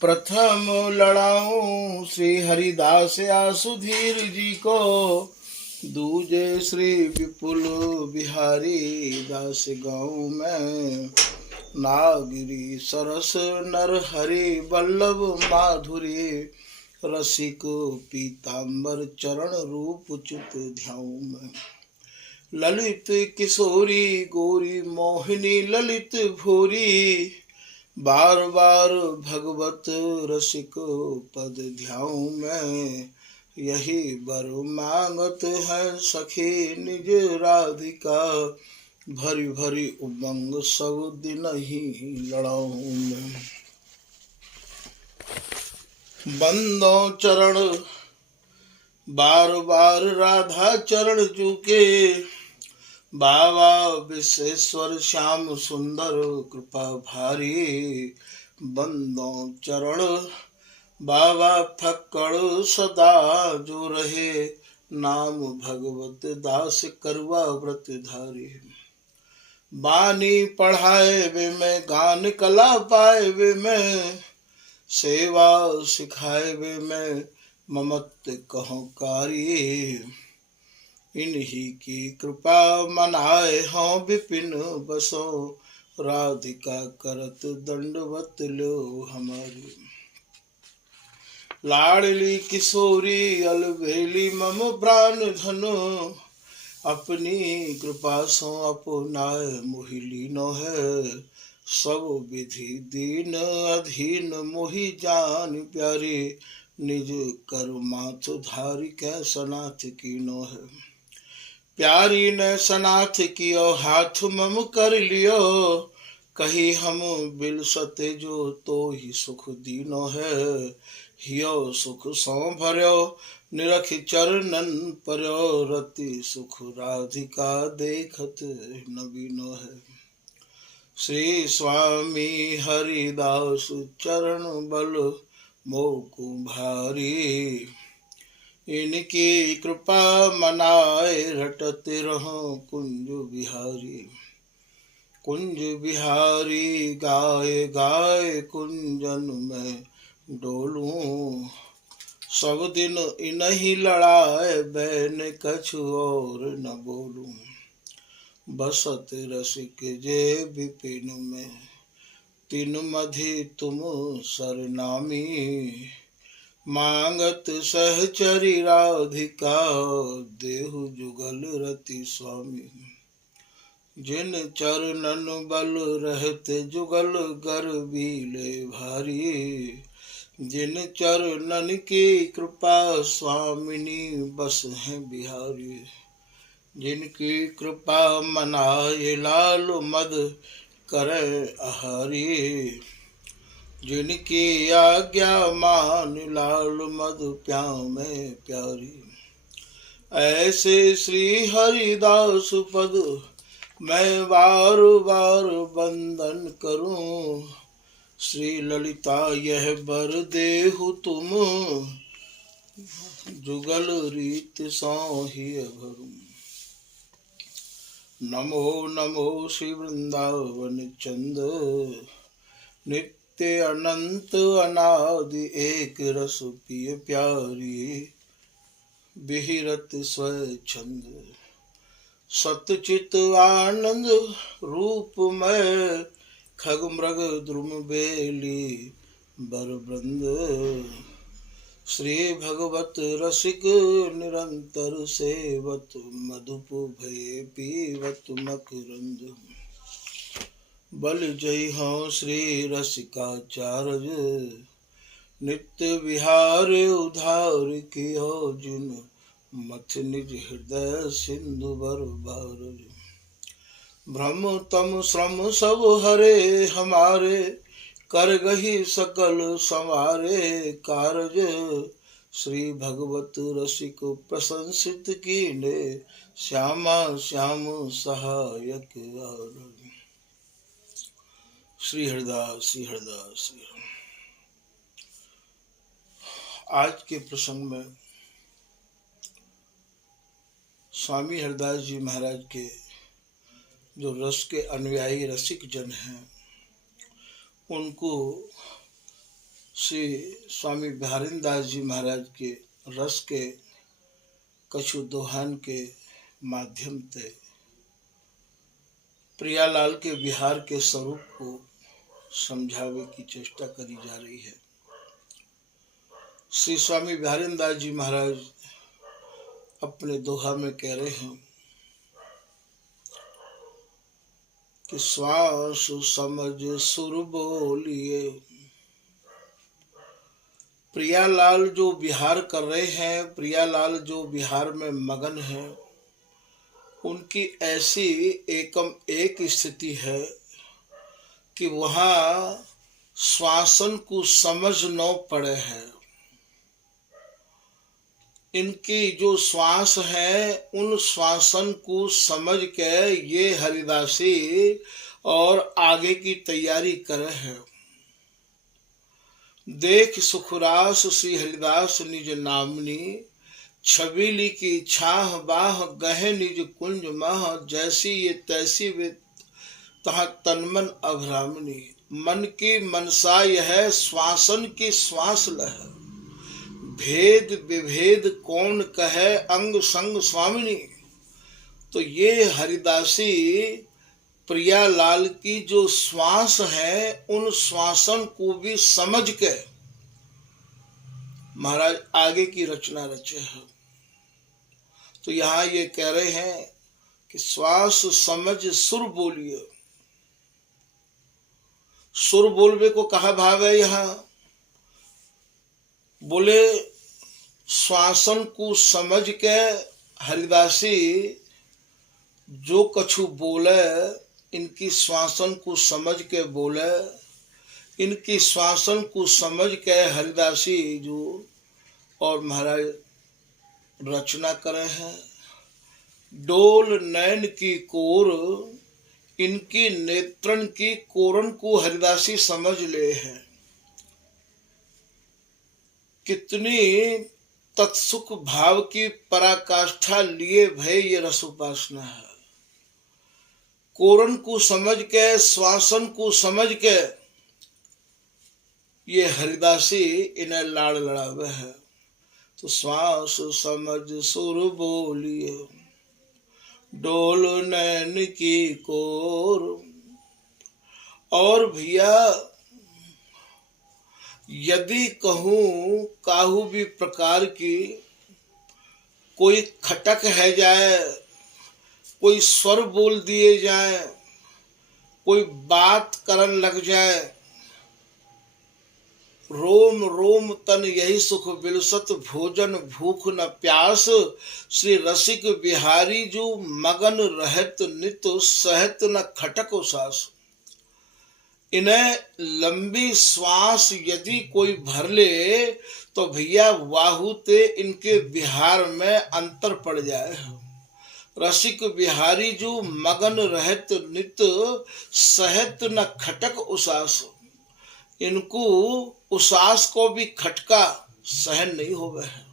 प्रथम लड़ाऊं श्री हरिदास आसुधीर जी को, दूजे श्री विपुल बिहारी दास गाँव में। नागिरी सरस नर हरि वल्लभ माधुरी, रसिक पीताम्बर चरण रूप च्युत ध्याऊं में। ललित किशोरी गोरी मोहिनी ललित भूरी, बार बार भगवत रसिक पद ध्याऊं में। यही बर मांगत है सखी निज राधिका, भरी भरी उमंग सब दिन ही लड़ाऊं में। बंदो चरण बार बार राधा चरण चूके, बाबा विश्वेश्वर श्याम सुंदर कृपा भारी। बंदो चरण बाबा फक्कड़ सदा जो रहे, नाम भगवत दास करवा व्रत धारी। बानी पढ़ाए वे में गान कला पाए वे में, सेवा सिखाए वे में ममत्व कहो कारी। इन्हीं की कृपा मनाए हों विपिन बसो, राधिका करत दंडवत लो हमारी। लाडली किशोरी अलबेली मम प्राण धनो, अपनी कृपा सो अपनाए मोहिलीनो है। सब विधि दीन अधीन मोहि जान प्यारी, निज कर माथ धारी कै सनाथ कीनो है। प्यारी ने सनाथ कियो हाथ मम कर लियो, कही हम बिल सते जो तो ही सुख दीनो है। हियो सुख सो भर्यो निरख चरणन पर्यो, रति सुख राधिका देखत नवीनो है। श्री स्वामी हरिदास चरण बल मोकु भारी, इनकी कृपा मनाए रटते रहो कुंज बिहारी। कुंज बिहारी गाय गाय कुंजन में डोलूं, सब दिन इन्हीं लड़ाए बैन कछु और न बोलूं। बसत रसिक जे विपिन में, तीन मधि तुम सरनामी। मांगत सहचरी राधिका, देहु जुगल रति स्वामी। जिन चरणन बल रहते जुगल गर्वीले भारी, जिन चरणन की कृपा स्वामिनी बस हैं बिहारी। जिनकी कृपा मनाए लाल मद करे आहारी, जिनकी आज्ञा मान लाल मद प्याव में प्यारी। ऐसे श्री हरिदास पद मैं बार बार वंदन करूं, श्री ललिता यह बर देहु तुम, जुगल रीत सो ही भरूं। नमो नमो श्री वृंदावन चंद, नित्य अनंत अनादि एक रस पिय प्यारी। बिहिरत स्वच्छंद सतचित आनंद रूपमय, खग मृग द्रुम बेली बरबृंद। श्री भगवत रसिक निरंतर सेवत, मधुप भय पीवत मकरंद। बल जय हो श्री रसिकाचार्य, नित्य विहार उधार कियो जिन, मथ निज हृदय सिंधु बर बारज। भ्रम तम श्रम सब हरे हमारे, कर गही सकल संवारे कारज। श्री भगवत रसिक प्रशंसित कीने, श्यामा श्याम सहायक आरज। श्री हरिदास श्री हरिदास श्री हरिदास। आज के प्रसंग में स्वामी हरिदास जी महाराज के जो रस के अनुयायी रसिक जन हैं, उनको श्री स्वामी बिहारिन दास जी महाराज के रस के कछु दोहान के माध्यम से प्रियालाल के बिहार के स्वरूप को समझावे की चेष्टा करी जा रही है। श्री स्वामी बिहारिन दास जी महाराज अपने दोहा में कह रहे हैं कि श्वास समझ सुर बोलिए। प्रियालाल जो विहार कर रहे हैं, प्रियालाल जो विहार में मगन हैं, उनकी ऐसी एकम एक स्थिति है कि वहाँ श्वासन को समझ न पड़े है। इनकी जो श्वास है उन श्वासन को समझ के ये हरिदासी और आगे की तैयारी करे हैं। देख सुखरास श्री हरिदास निज नामनी, छबीली की छाह बाह गहे निज कुंज मह, जैसी ये तैसी वे तह तनमन अभ्रामनी। मन की मनसा यह श्वासन की श्वास लह, भेद विभेद कौन कहे अंग संग स्वामिनी। तो ये हरिदासी प्रियालाल की जो श्वास है उन श्वासन को भी समझ के महाराज आगे की रचना रचे है। तो यहाँ ये कह रहे हैं कि श्वास समझ सुर बोलिए। सुर बोलवे को कहा भाव है यहाँ, बोले श्वासन को समझ के हरिदासी जो कछु बोले, इनकी श्वासन को समझ के बोले, इनकी श्वासन को समझ के हरिदासी जो और महाराज रचना करे हैं। डोल नैन की कोर, इनकी नेत्रन की कोरन को हरिदासी समझ ले है। कितनी तत्सुख भाव की पराकाष्ठा लिए भय ये रस उपासना है। कोरन को समझ के, श्वासन को समझ के ये हरिदासी इन्हें लाड़ लड़ावे है। तो श्वास समझ सुर बोलिए, डोल नैन की कोर। और भैया यदि कहूँ काहू भी प्रकार की कोई खटक है जाए, कोई स्वर बोल दिए जाए, कोई बात करन लग जाए, रोम रोम तन यही सुख बिलसत, भोजन भूख न प्यास। श्री रसिक बिहारी जो मगन रहत नित, सहत न खटक उसास। इन्हें लंबी श्वास यदि कोई भर ले तो भैया वाहुते इनके बिहार में अंतर पड़ जाए। रसिक बिहारी जो मगन रहत नित, सहत न खटक उसास। इनको उसास को भी खटका सहन नहीं होवे है।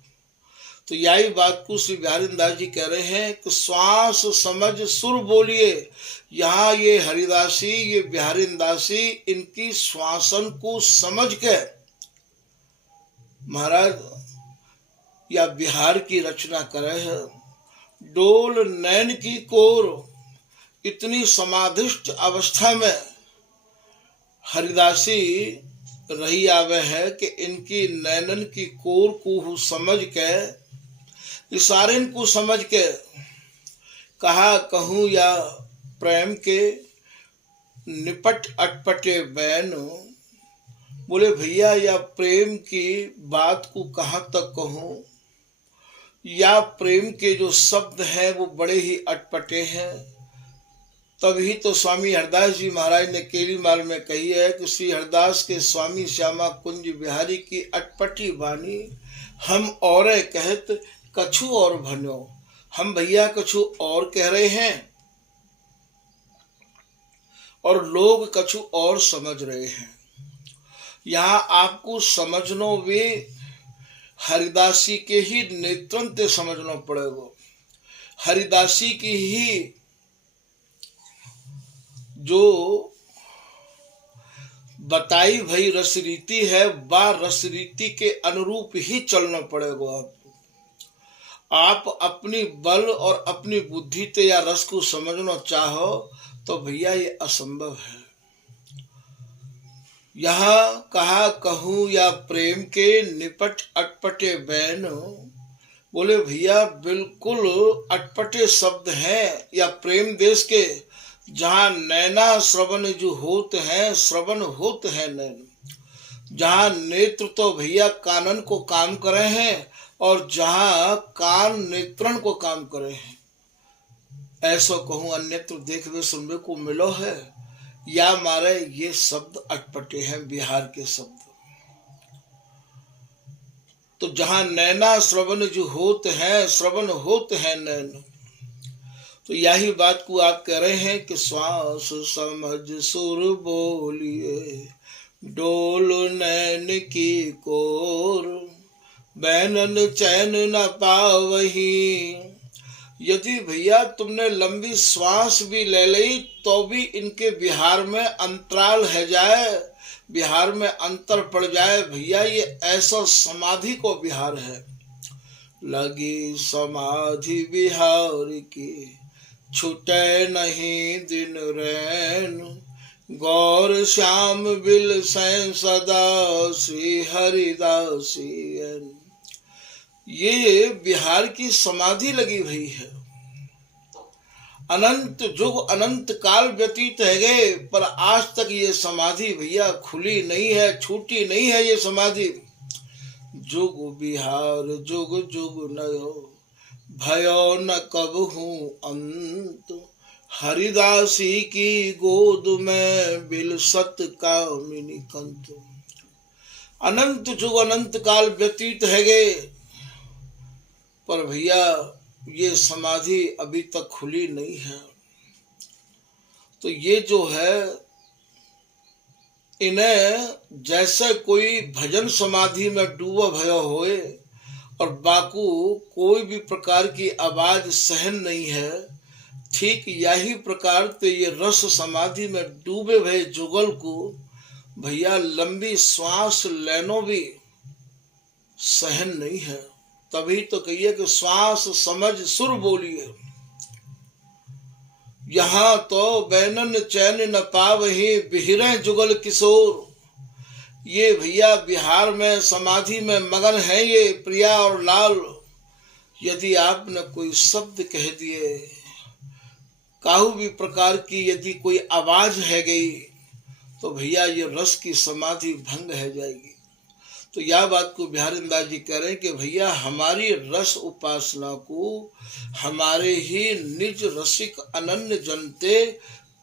तो यही बात को श्री बिहारिन दास जी कह रहे हैं कि श्वास समझ सुर बोलिए। यहाँ ये हरिदासी, ये बिहारिन दासी इनकी श्वासन को समझ के महाराज या बिहार की रचना करे है। डोल नैन की कोर, इतनी समाधिष्ट अवस्था में हरिदासी रही आवे है कि इनकी नैनन की कोर को समझ के, इशारे को समझ के कहा कहूँ या प्रेम के निपट अटपटे बैन। बोले भैया या प्रेम की बात को कहाँ तक कहूँ, या प्रेम के जो शब्द हैं वो बड़े ही अटपटे हैं। तभी तो स्वामी हरदास जी महाराज ने केलीमाल में कही है कि श्री हरदास के स्वामी श्यामा कुंज बिहारी की अटपटी वाणी, हम और कहत कछु और भन्यो। हम भैया कछु और कह रहे हैं और लोग कछु और समझ रहे हैं। यहाँ आपको समझनो वे हरिदासी के ही नेत्रन ते समझना पड़ेगा। हरिदासी की ही जो बताई भई रस रीति है, बा रस रीति के अनुरूप ही चलना पड़ेगा आपको। आप अपनी बल और अपनी बुद्धि से या रस को समझना चाहो तो भैया ये असंभव है। यहाँ कहा कहूँ या प्रेम के निपट अटपटे बैन, बोले भैया बिल्कुल अटपटे शब्द हैं या प्रेम देश के, जहाँ नैना श्रवण जो होते हैं, श्रवण होते हैं नैन, जहाँ नेत्र तो भैया कानन को काम करे हैं और जहाँ कान नेत्रन को काम करे हैं। ऐसा कहूँ अन्यत्र देखवे सुनवे को मिलो है या मारे ये शब्द अटपटे हैं बिहार के शब्द। तो जहाँ नैना श्रवण जो होते हैं, श्रवण होते हैं नैन, तो यही बात को आप कह रहे हैं कि श्वास समझ सुर बोलिए, डोल नैन की कोर, बैनन चैन न पावही। यदि भैया तुमने लंबी श्वास भी ले ली तो भी इनके बिहार में अंतराल है जाए, बिहार में अंतर पड़ जाए। भैया ये ऐसा समाधि को बिहार है। लगी समाधि बिहार की, छूटे नहीं दिन रैन, गौर श्याम बिल सैं सदा श्री हरिदासी। ये बिहार की समाधि लगी हुई है। अनंत युग अनंत काल व्यतीत है गए, पर आज तक ये समाधि भैया खुली नहीं है, छूटी नहीं है ये समाधि। जुग बिहार जुग जुग नयो, भयो न कबहू अंत, हरिदासी की गोद में बिलसत कामिनी कंत। अनंत जुग अनंत काल व्यतीत है गए, पर भैया ये समाधि अभी तक खुली नहीं है। तो ये जो है, इन्हें जैसे कोई भजन समाधि में डूबा भयो होए और बाकू कोई भी प्रकार की आवाज सहन नहीं है, ठीक यही प्रकार से ये रस समाधि में डूबे भये जुगल को भैया लंबी श्वास लेनो भी सहन नहीं है। तभी तो कहिए कि श्वास समझ सुर बोलिए। यहाँ तो बैनन चैन न पावही, बिहरे जुगल किशोर। ये भैया बिहार में समाधि में मगन है ये प्रिया और लाल। यदि आपने कोई शब्द कह दिए, काहू भी प्रकार की यदि कोई आवाज है गई, तो भैया ये रस की समाधि भंग है जाएगी। तो यह बात को बिहारीदास जी कह रहे हैं कि भैया हमारी रस उपासना को हमारे ही निज रसिक अनन्य जनते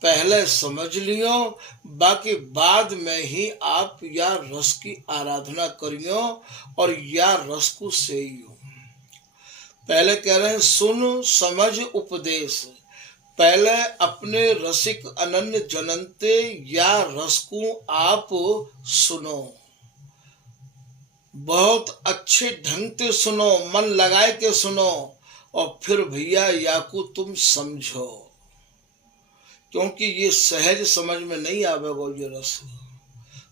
पहले समझ लियो, बाकी बाद में ही आप या रस की आराधना करियो और या रस को सेइयो। पहले कह रहे हैं सुन समझ उपदेश, पहले अपने रसिक अनन्य जनते या रस को आप सुनो, बहुत अच्छे ढंग से सुनो, मन लगाए के सुनो, और फिर भैया या को तुम समझो, क्योंकि ये सहज समझ में नहीं आवेगा। ये रस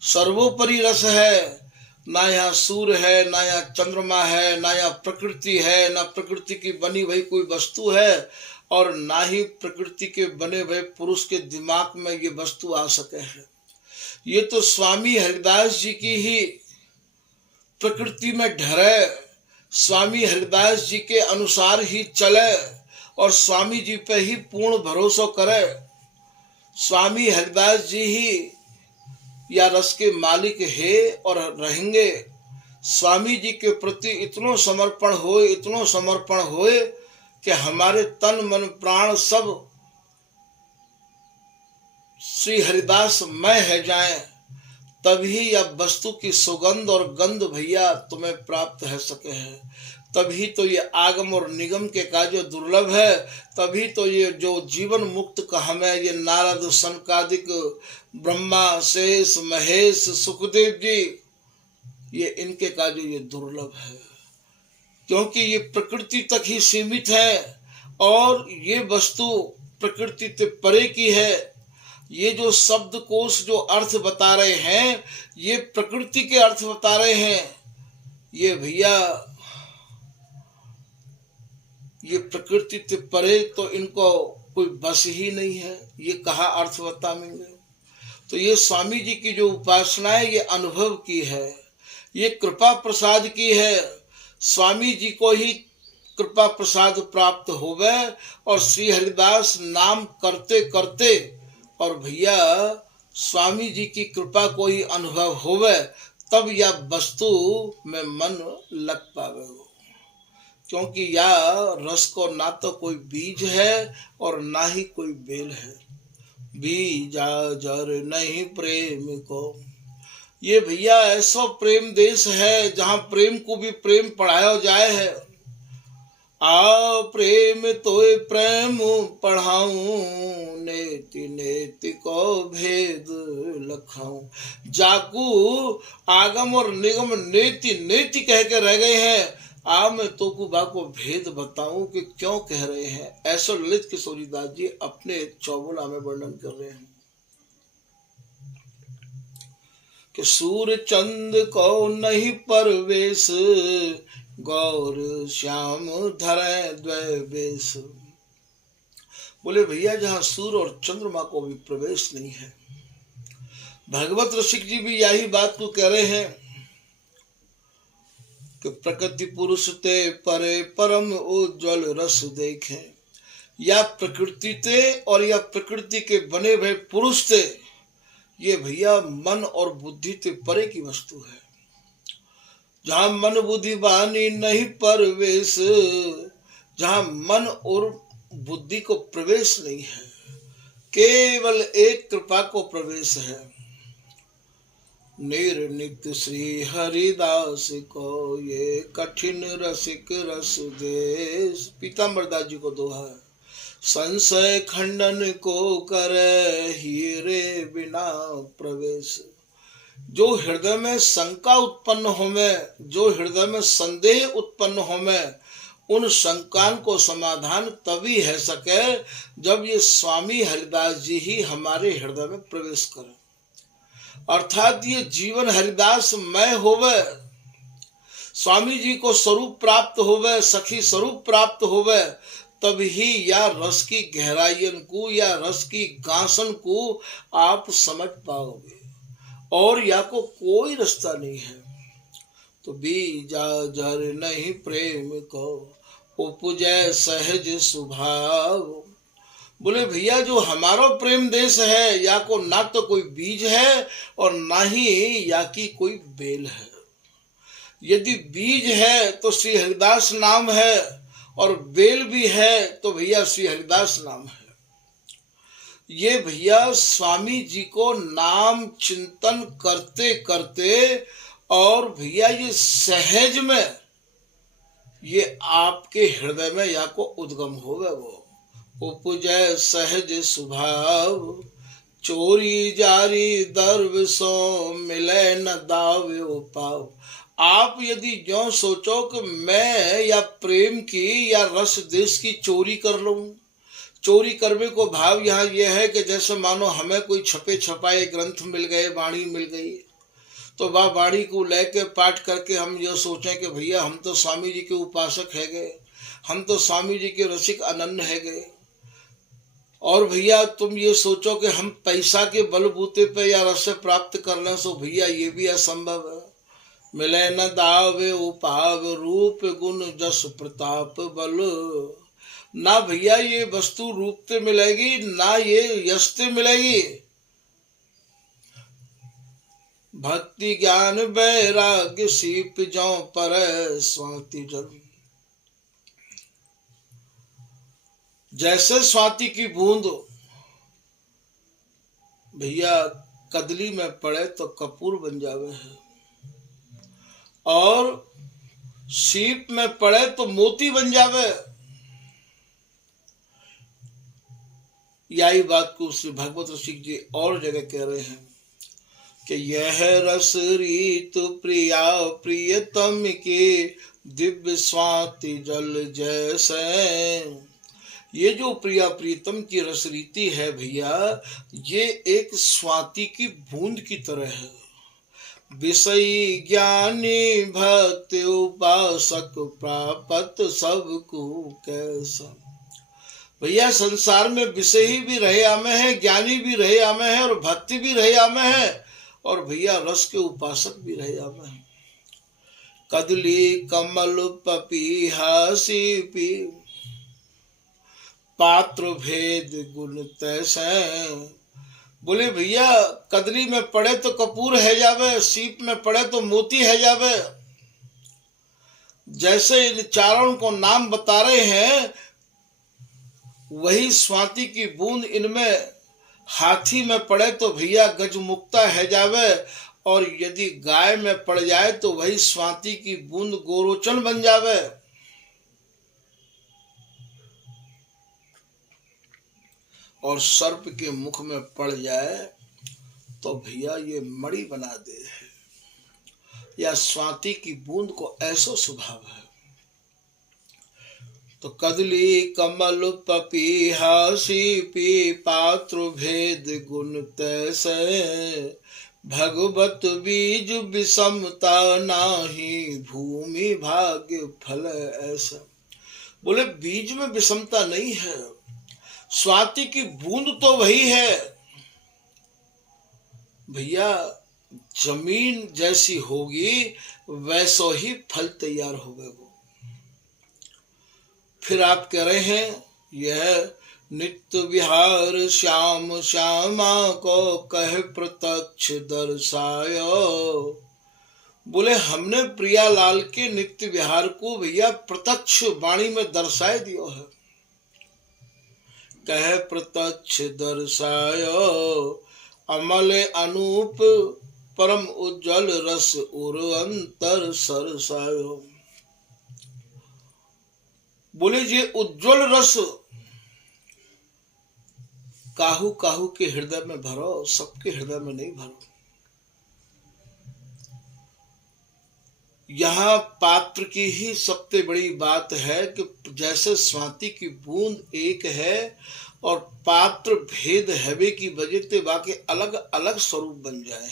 सर्वोपरि रस है, ना यहाँ सूर्य है, ना यहाँ चंद्रमा है, ना यहाँ प्रकृति है, ना प्रकृति की बनी हुई कोई वस्तु है, और ना ही प्रकृति के बने हुए पुरुष के दिमाग में ये वस्तु आ सके है। ये तो स्वामी हरिदास जी की ही प्रकृति में ढरे, स्वामी हरिदास जी के अनुसार ही चले और स्वामी जी पे ही पूर्ण भरोसा करे। स्वामी हरिदास जी ही या रस के मालिक है और रहेंगे। स्वामी जी के प्रति इतनो समर्पण होए, इतनो समर्पण होए कि हमारे तन मन प्राण सब श्री हरिदास मय है जाए, तभी यह वस्तु की सुगंध और गंध भैया तुम्हें प्राप्त है सके है। तभी तो ये आगम और निगम के कार्य दुर्लभ है। तभी तो ये जो जीवन मुक्त का हमें ये नारद सनकादिक ब्रह्मा शेष महेश सुखदेव जी, ये इनके कार्य ये दुर्लभ है, क्योंकि ये प्रकृति तक ही सीमित है और ये वस्तु प्रकृति से परे की है। ये जो शब्द कोश जो अर्थ बता रहे हैं, ये प्रकृति के अर्थ बता रहे हैं। ये भैया ये प्रकृति से परे तो इनको कोई बस ही नहीं है, ये कहा अर्थ बताएंगे। तो ये स्वामी जी की जो उपासना है, ये अनुभव की है, ये कृपा प्रसाद की है। स्वामी जी को ही कृपा प्रसाद प्राप्त होवे और श्री हरिदास नाम करते करते और भैया स्वामी जी की कृपा को ही अनुभव होवे, तब यह वस्तु में मन लग पावे। क्योंकि या रस को ना तो कोई बीज है और ना ही कोई बेल है। बीजा जर नहीं प्रेम को। ये भैया ऐसा प्रेम देश है जहाँ प्रेम को भी प्रेम पढ़ाया जाए है। आ प्रेम तोय प्रेम पढ़ाऊं, नेति नेति को भेद लखाऊं। जाकू आगम और निगम नेति नेति कह के रह गए हैं, आ मैं तोकुबा को भेद बताऊं कि क्यों कह रहे हैं। ऐसा ललित किशोरीदास जी अपने चौबुला में वर्णन कर रहे हैं कि सूर्य चंद को नहीं परवेश, गौर श्याम धरे द्वय बेश। बोले भैया जहाँ सूर्य और चंद्रमा को भी प्रवेश नहीं है। भगवत रसिक जी भी यही बात को कह रहे हैं कि प्रकृति पुरुष ते परे परम उज्ज्वल रस देखें। या प्रकृति ते और या प्रकृति के बने हुए पुरुष ते, ये भैया मन और बुद्धि ते परे की वस्तु है। जहाँ मन बुद्धि वाणी नहीं प्रवेश, जहाँ मन और बुद्धि को प्रवेश नहीं है, केवल एक कृपा को प्रवेश है। निर्नित श्री हरिदास को ये कठिन रसिक रस देश। पीताम्बरदास जी को दोहा है। संशय खंडन को करे हीरे बिना प्रवेश। जो हृदय में शंका उत्पन्न हो में, जो हृदय में संदेह उत्पन्न हो में, उन शंकान को समाधान तभी है सके जब ये स्वामी हरिदास जी ही हमारे हृदय में प्रवेश करें। अर्थात ये जीवन हरिदास मय होवे, स्वामी जी को स्वरूप प्राप्त होवे, सखी स्वरूप प्राप्त होवे, तब ही या रस की गहराइयन को या रस की गांसन को आप समझ पाओगे, और या को कोई रास्ता नहीं है। तो बीजा जर नहीं प्रेम को उपजय सहज स्वभाव। बोले भैया जो हमारा प्रेम देश है, या को ना तो कोई बीज है और ना ही या की कोई बेल है। यदि बीज है तो श्री हरिदास नाम है, और बेल भी है तो भैया श्री हरिदास नाम है। ये भैया स्वामी जी को नाम चिंतन करते करते और भैया ये सहज में ये आपके हृदय में या को उद्गम होगा। वो उपजय सहज स्वभाव, चोरी जारी दर्व सो मिले न दावे पाव। आप यदि जो सोचो कि मैं या प्रेम की या रस देश की चोरी कर लूं, चोरी करने को भाव यहाँ यह है कि जैसे मानो हमें कोई छपे छपाए ग्रंथ मिल गए, वाणी मिल गई, तो वह वाणी को लेके पाठ करके हम यह सोचें कि भैया हम तो स्वामी जी के उपासक है गए, हम तो स्वामी जी के रसिक अनन्य है गए। और भैया तुम ये सोचो कि हम पैसा के बलबूते पे या रस प्राप्त कर लें, सो भैया ये भी असंभव है। मिले न दावे उपाव, रूप गुण जस प्रताप बल। ना भैया ये वस्तु रूप से मिलेगी, ना ये यश से मिलेगी। भक्ति ज्ञान वैराग्य सीप जौ पर स्वाति जल। जैसे स्वाति की बूंद भैया कदली में पड़े तो कपूर बन जावे है, और सीप में पड़े तो मोती बन जावे। यही बात को श्री भगवत रसिक जी और जगह कह रहे हैं कि यह रस रीत प्रिया प्रियतम के दिव्य स्वाति जल जैसे। ये जो प्रिया प्रीतम की रस रीति है भैया, ये एक स्वाति की बूंद की तरह है। विषयी ज्ञानी भक्ति उपासक प्राप्त सबको कैसा। भैया संसार में विषयी भी रहे आमे है, ज्ञानी भी रहे आमे है, और भक्ति भी रहे आमे है, और भैया रस के उपासक भी रहे आमे है। कदली कमल पपीहा सीपी पात्र भेद गुण तैसे। बोले भैया कदली में पड़े तो कपूर है जावे, सीप में पड़े तो मोती है जावे। जैसे इन चारों को नाम बता रहे हैं, वही स्वाति की बूंद इनमें हाथी में पड़े तो भैया गजमुक्ता है जावे, और यदि गाय में पड़ जाए तो वही स्वाति की बूंद गोरोचन बन जावे। और सर्प के मुख में पड़ जाए तो भैया ये मणि बना दे। या स्वाति की बूंद को ऐसो स्वभाव है। तो कदली कमल पपीहा सीपी पात्र भेद गुण तैसे। भगवत बीज विषमता नाही भूमि भाग्य फल ऐसा। बोले बीज में विषमता नहीं है, स्वाति की बूंद तो वही है भैया। जमीन जैसी होगी वैसो ही फल तैयार होगा वो। फिर आप कह रहे हैं यह नित्य विहार श्याम श्यामा को कह प्रत्यक्ष दर्शायो। बोले हमने प्रियालाल के नित्य विहार को भैया प्रत्यक्ष वाणी में दर्शाए दियो है। कह प्रत्यक्ष दर्शायो अमल अनूप परम उज्जवल रस उर अंतर सरसायो। बोले ये उज्जवल रस काहू काहू के हृदय में भरो, सबके हृदय में नहीं भरो। यहाँ पात्र की ही सबसे बड़ी बात है कि जैसे स्वाति की बूंद एक है और पात्र भेद हैवे की वजह से बाकी अलग अलग स्वरूप बन जाए,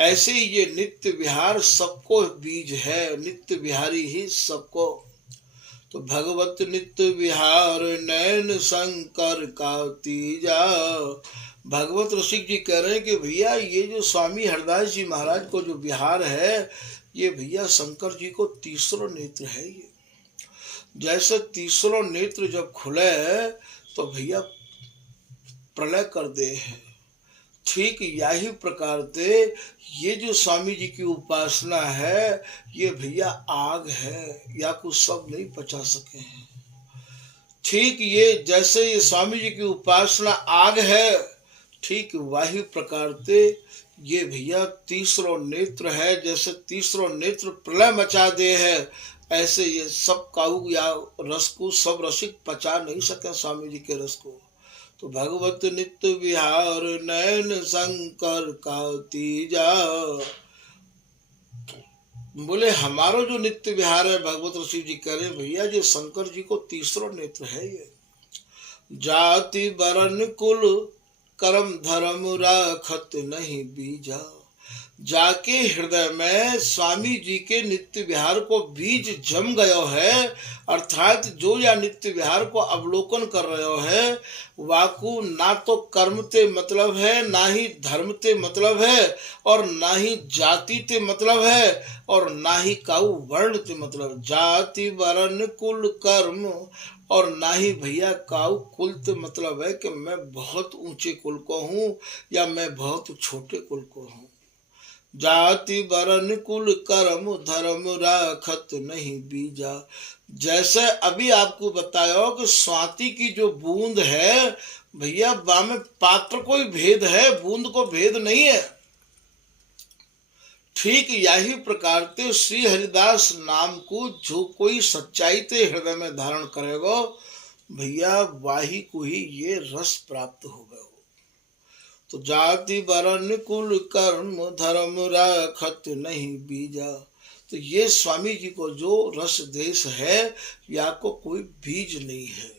ऐसे ही ये नित्य विहार सबको बीज है, नित्य विहारी ही सबको। तो भगवत नित्य विहार नैन शंकर का तीजा। भगवत रसिक जी कह रहे हैं कि भैया ये जो स्वामी हरदास जी महाराज को जो विहार है, ये भैया शंकर जी को तीसरो नेत्र है। ये जैसे तीसरो नेत्र जब खुले तो भैया प्रलय कर दे है, ठीक यही प्रकार से ये जो स्वामी जी की उपासना है ये भैया आग है, या कुछ सब नहीं पचा सके हैं। ठीक ये जैसे ये स्वामी जी की उपासना आग है, ठीक वही प्रकार से ये भैया तीसरो नेत्र है। जैसे तीसरो नेत्र प्रलय मचा दे है, ऐसे ये सब काहू या रस को सब रसिक पचा नहीं सके स्वामी जी के रस को। तो भगवत नित्य विहार नैन शंकर का तीजा। बोले हमारो जो नित्य विहार है, भगवत ऋषि जी कह रहे भैया ये शंकर जी को तीसरो नेत्र है। ये जाति वरण कुल कर्म धर्म राखत नहीं बीजा। जाके हृदय में स्वामी जी के नित्य विहार को बीज जम गयो है, अर्थात जो या नित्य विहार को अवलोकन कर रहे है, वाकु ना तो कर्म ते मतलब है, ना ही धर्म ते मतलब है, और ना ही जाति ते मतलब है, और ना ही काऊ वर्ण ते मतलब। जाति वर्ण कुल कर्म, और ना ही भैया काऊ कुल ते मतलब है कि मैं बहुत ऊंचे कुल को हूँ या मैं बहुत छोटे कुल को हूँ। जाति वरण कुल कर्म धर्म राखत नहीं बीजा। जैसे अभी आपको बताया कि स्वाति की जो बूंद है भैया, में पात्र को ही भेद है, बूंद को भेद नहीं है। ठीक यही प्रकार से श्री हरिदास नाम को जो कोई सच्चाई से हृदय में धारण करेगा भैया, वाही को ही ये रस प्राप्त होगा। तो जाति वरण कुल कर्म धर्म राखत नहीं बीजा। तो ये स्वामी जी को जो रस देश है या को कोई बीज नहीं है,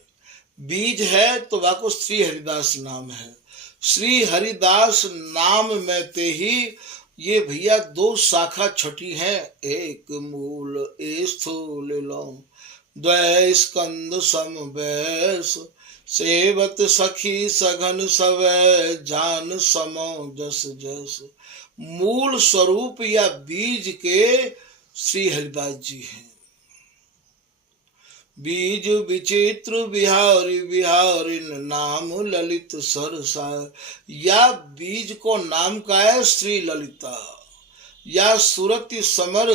बीज है तो वाको श्री हरिदास नाम है। श्री हरिदास नाम में ते ही ये भैया दो शाखा छठी है, एक मूल ए स्थूल लो द्वै स्कंद समवैस सेवत सखी सघन सवै जान समो जस जस। मूल स्वरूप या बीज के श्री हरिदास जी हैं। बीज विचित्र बिहारी बिहारी नाम ललित सरसा। या बीज को नाम का है श्री ललिता, या सुरति समर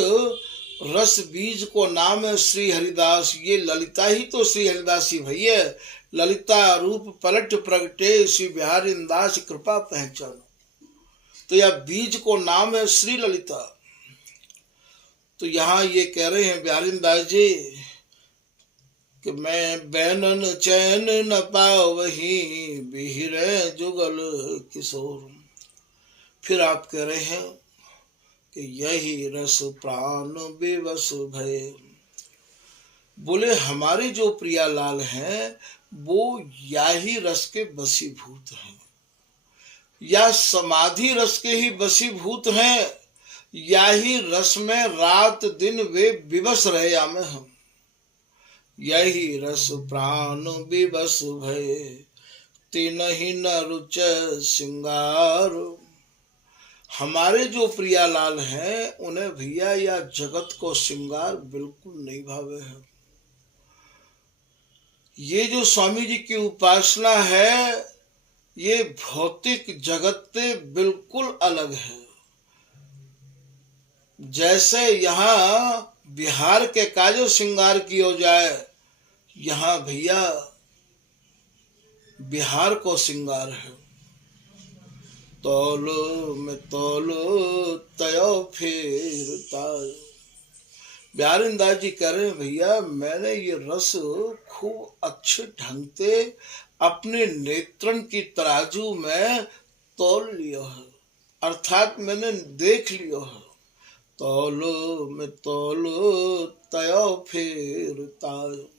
रस बीज को नाम है श्री हरिदास। ये ललिता ही तो श्री हरिदास ही भैया। ललिता रूप पलट प्रगटे श्री बिहारी दास कृपा पहचानो। तो यह बीज को नाम है श्री ललिता। तो यहाँ ये कह रहे हैं बिहारी दास जी कि मैं बैनन चैन न पावही बिहरे जुगल किशोर। फिर आप कह रहे हैं कि यही रस प्राण बेबस भय। बोले हमारे जो प्रियालाल हैं वो या ही रस के वशीभूत हैं, या समाधि रस के ही वशीभूत हैं, या ही रस में रात दिन वे विवश रहे या में हम। यही रस प्राण विवश भय तिनहि न रुच सिंगार। हमारे जो प्रियालाल हैं उन्हें भैया या जगत को श्रृंगार बिल्कुल नहीं भावे है। ये जो स्वामी जी की उपासना है ये भौतिक जगत से बिल्कुल अलग है। जैसे यहाँ बिहार के काजो श्रृंगार किया जाए, यहाँ भैया बिहार को श्रृंगार है। तौलो में तौलो तयो फिर तायो। बिहारी दास जी कह रहे हैं भैया मैंने ये रस खूब अच्छे ढंग से अपने नेत्रन की तराजू में तौल लिया है, अर्थात मैंने देख लिया है। तौलो में तौलो तयो फिर तायो।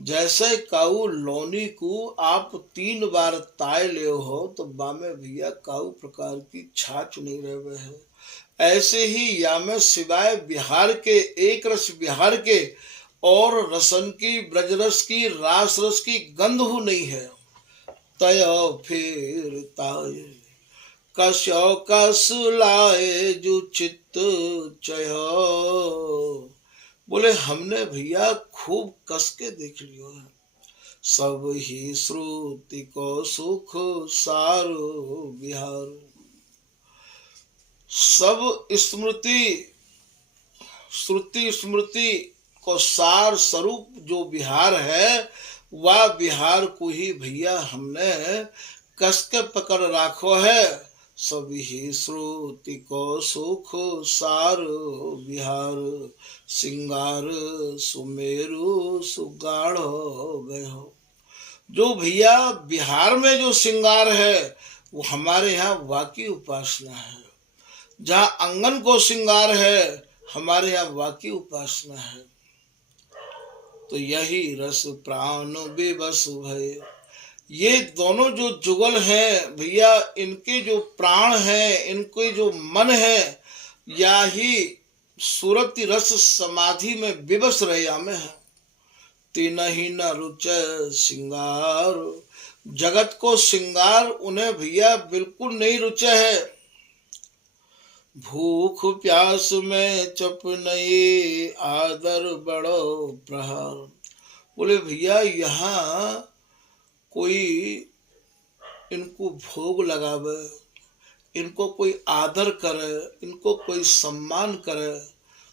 जैसे काऊ लोनी को आप 3 बार ताय ले हो तो बामे भैया काऊ प्रकार की छाछ नहीं रहे है। ऐसे ही या में सिवाय बिहार के एक रस बिहार के और रसन की ब्रजरस की रास रस की गंध हो नहीं है। तय फिर ताय कस्यो कस लाए जो चित्त चय। बोले हमने भैया खूब कस के देख लियो है। सब ही श्रुति को सुख सारो बिहार। सब श्रुति स्मृति को सार स्वरूप जो बिहार है वह बिहार को ही भैया हमने कस के पकड़ राखो है। सभी श्रुति को सुख सार बिहार सिंगार सुमेरु सुगाढ़ो गयो। जो भैया बिहार में जो सिंगार है वो हमारे यहाँ वाकी उपासना है। जहाँ अंगन को श्रृंगार है हमारे यहाँ वाकी उपासना है। तो यही रस प्राण बेबस भय। ये दोनों जो जुगल हैं भैया इनके जो प्राण हैं इनके जो मन है या ही सुरति रस समाधि में विवश रहे में है। तिनहि न रुच श्रृंगार। जगत को श्रृंगार उन्हें भैया बिल्कुल नहीं रुचे है। भूख प्यास में चप नहीं आदर बड़ो प्रहार। बोले भैया यहाँ कोई इनको भोग लगावे, इनको कोई आदर करे, इनको कोई सम्मान करे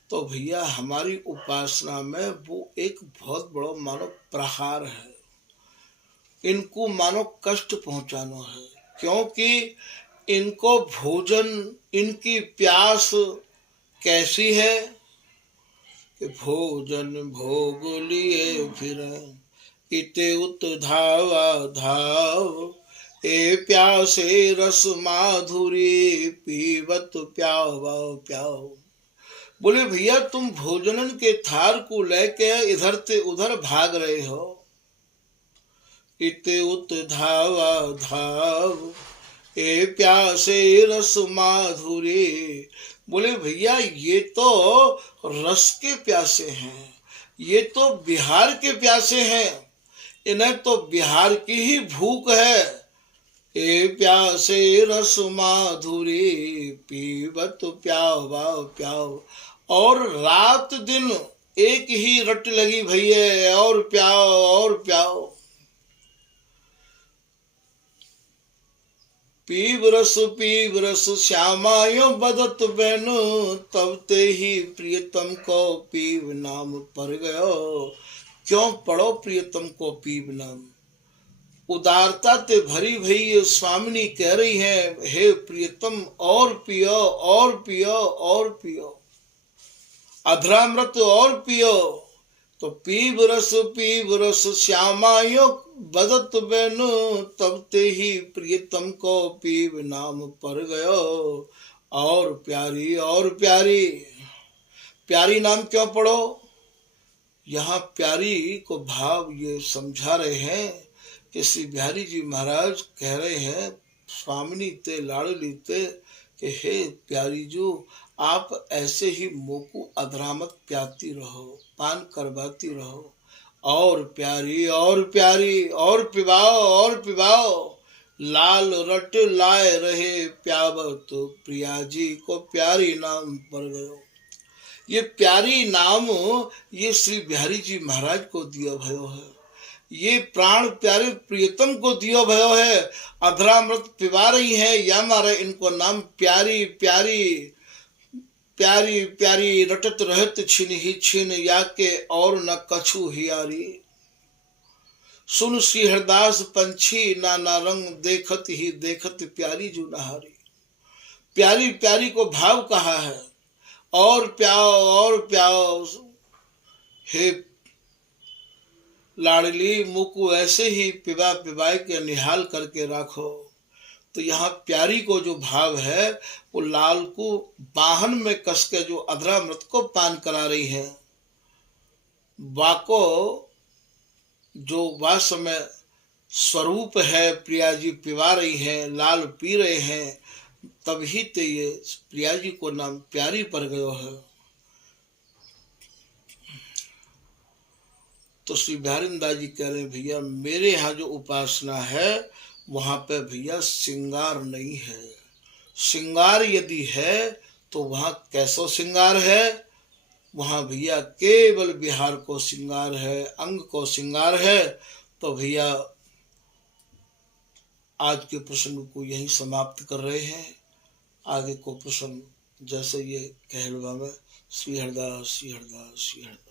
तो भैया हमारी उपासना में वो एक बहुत बड़ा मानो प्रहार है। इनको मानो कष्ट पहुंचाना है। क्योंकि इनको भोजन इनकी प्यास कैसी है कि भोजन भोग लिए फिर इते उत धावा धाव। ए प्यासे रस माधुरी पीवत प्यावा प्याव। बोले भैया तुम भोजनन के थार को लेके इधर से उधर भाग रहे हो। इते उत धावा धाव, ए प्यासे रस माधुरी। बोले भैया ये तो रस के प्यासे हैं, ये तो बिहार के प्यासे हैं, इन्हें तो बिहार की ही भूख है। ए प्यासे रस माधुरी, पीबत प्यावा प्याव। और रात दिन एक ही रट लगी भैया, और प्याओ और प्याओ। पीव रस श्यामायो बदत बैनु, तब ते ही प्रियतम को पीव नाम पर गयो। क्यों पढ़ो प्रियतम को पीव नाम। उदारता ते भरी भई स्वामिनी कह रही है, हे प्रियतम और पियो और पियो और पियो, अधरामृत और पियो। तो पीव रस श्यामायो बदत बेनु, तब ते ही प्रियतम को पीव नाम पर गयो। और प्यारी और प्यारी, प्यारी नाम क्यों पढ़ो। यहाँ प्यारी को भाव ये समझा रहे हैं कि श्री बिहारी जी महाराज कह रहे हैं स्वामिनी ते लाडली ते कि हे प्यारी जो, आप ऐसे ही मोकू अधरामत प्याती रहो, पान करवाती रहो। और प्यारी और प्यारी, और पिबाओ और पिबाओ। लाल रट लाए रहे प्यावत, प्रिया जी को प्यारी नाम पर गयो। ये प्यारी नाम ये श्री बिहारी जी महाराज को दिया भयो है, ये प्राण प्यारे प्रियतम को दियो भयो है। अधरामृत पिबा रही है या मारे इनको नाम प्यारी प्यारी प्यारी प्यारी, रटत रहत छिन ही छिन, या के और न कछु हियारी। सुन श्री हरदास पंछी नाना रंग, देखत ही देखत प्यारी जो नहारी। प्यारी प्यारी को भाव कहा है, और प्याओ और प्याओ। हे लाडली मुकु ऐसे ही पिबा पिबाई के निहाल करके राखो। तो यहाँ प्यारी को जो भाव है वो लाल को बाहन में कस के जो अधरामृत को पान करा रही है। बाको जो वास में स्वरूप है प्रिया जी पिवा रही है, लाल पी रहे हैं, तभी ते ये प्रिया जी को नाम प्यारी पर गयो है। तो श्री बिहारिंदा जी कह रहे हैं भैया मेरे यहाँ जो उपासना है वहां पे भैया श्रृंगार नहीं है। श्रृंगार यदि है तो वहां कैसो श्रृंगार है, वहां भैया केवल बिहार को श्रृंगार है, अंग को श्रृंगार है। तो भैया आज के प्रसंग को यहीं समाप्त कर रहे हैं। आगे को प्रसंग जैसे ये कहलवा में श्री हरदास श्री हरदास श्री हरदास।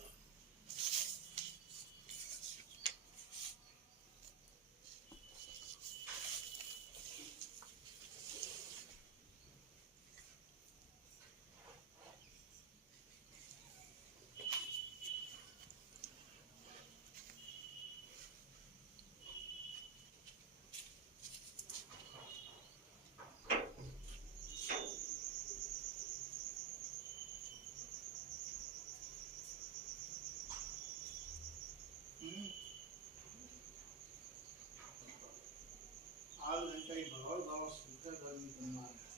आज घंटा ही भगवान बाबा सुनते गर्मी करना है।